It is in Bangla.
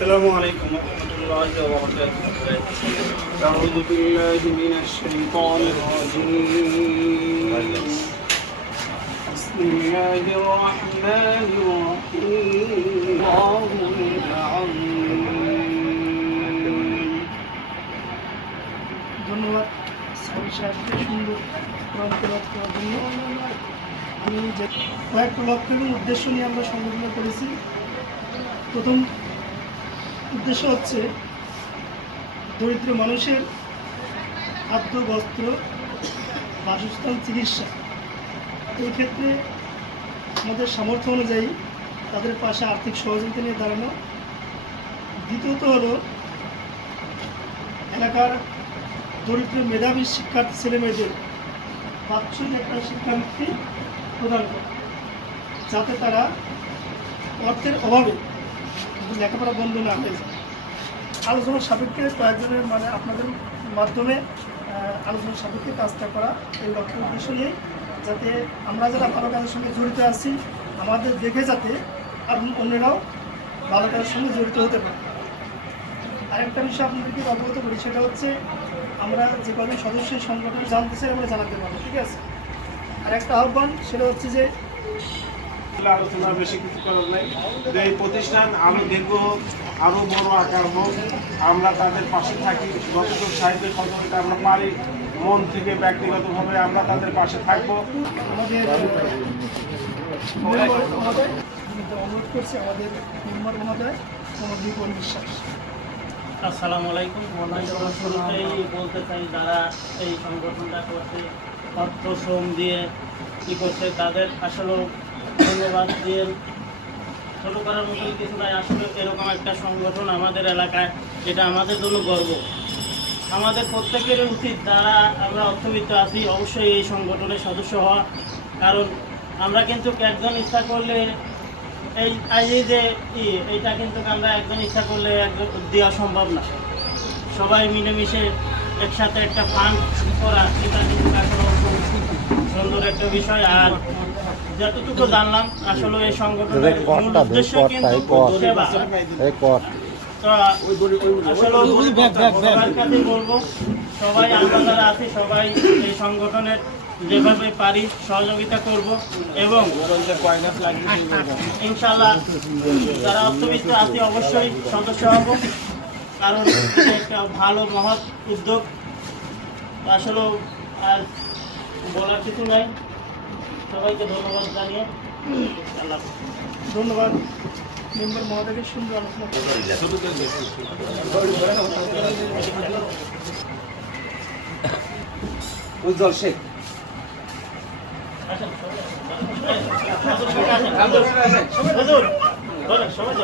السلام عليكم ورحمة الله وبركاته. أعوذ بالله من الشيطان الرجيم. بسم الله الرحمن الرحيم. الله العظيم. ধন্যবাদ স্বামী সাহেবকে সুন্দর কোরআন তেলাওয়াত করার জন্য। আমি যে কয়েকটা লক্ষ্য এবং উদ্দেশ্য নিয়ে আমরা সংগঠন করেছি। প্রথম উদ্দেশ্য হচ্ছে দরিদ্র মানুষের খাদ্য, বস্ত্র, বাসস্থান, চিকিৎসা। এই ক্ষেত্রে আমাদের সামর্থ্য অনুযায়ী তাদের পাশে আর্থিক সহযোগিতা নিয়ে দাঁড়ানো। দ্বিতীয়ত হলো এলাকার দরিদ্র মেধাবী শিক্ষার্থী ছেলেমেয়েদের বাৎসরিক একটা শিক্ষাবৃত্তি প্রদান করা, যাতে তারা অর্থের অভাবে লেখাপড়া বন্ধ না হয়ে যায়। আলোচনার সাপেক্ষে কয়েকজনের আপনাদের মাধ্যমে আলোচনার সাপেক্ষে কাজটা করা, এই লক্ষ্য উদ্দেশ্য নিয়ে যাতে আমরা যারা ভালো কাজের সঙ্গে জড়িত আছি আমাদের দেখে যাতে আর অন্যরাও ভালো কাজের সঙ্গে জড়িত হতে পারে। আরেকটা বিষয় আপনাদেরকে অবগত করি, সেটা হচ্ছে আমরা যে কজন সদস্য সংগঠন জানতে চাই আমরা জানাতে পারবো, ঠিক আছে। আর একটা আহ্বান, সেটা হচ্ছে যে আলোচনা বেশি কিছু করার নাই, যে এই প্রতিষ্ঠান আরো দীর্ঘ হোক, আরো বড় আকার হোক, আমরা তাদের পাশে থাকি। যতটুকু সাহিত্য সহযোগিতা আমরা পারি, মন থেকে ব্যক্তিগতভাবে আমরা তাদের পাশে থাকবো। আমাদের অনুরোধ করছি আমাদের মেম্বার মহোদয় বিপন বিশ্বাস। আসসালামু আলাইকুম। শুরুতেই বলতে চাই, যারা এই সংগঠনটা করছে, অর্থ শ্রম দিয়ে কী করছে, তাদের আসলে ধন্যবাদ দিয়ে ছোটো করার মতো কিছু নাই। আসলে এরকম একটা সংগঠন আমাদের এলাকায়, এটা আমাদের জন্য গর্ব। আমাদের প্রত্যেকের উচিত, যারা আমরা অর্থবিত্ত আছি, অবশ্যই এই সংগঠনের সদস্য হওয়া। কারণ আমরা কিন্তু একজন ইচ্ছা করলে এই যে এইটা কিন্তু আমরা একজন ইচ্ছা করলে দেওয়া সম্ভব না। সবাই মিলেমিশে একসাথে একটা ফান্ড করা, এটা কিন্তু আসলে সুন্দর একটা বিষয়। আর যতটুকু জানলাম, আসলে এই সংগঠনের মূল উদ্দেশ্য কিন্তু সেবা। তো আসলে সবার কাছে বলবো, সবাই আমরা যারা আছি সবাই এই সংগঠনের যেভাবে পারি সহযোগিতা করব, এবং ইনশাল্লাহ যারা অর্থবিত্ত আছি অবশ্যই সদস্য হব। কারণ এটা একটা ভালো মহৎ উদ্যোগ। আসলে আর বলার কিছু নাই। সবাইকে ধন্যবাদ জানিয়ে আল্লাহ। ধন্যবাদ মেম্বার মহোদয়কে সুন্দর আলোচনা উজ্জ্বল শেখ। সবাই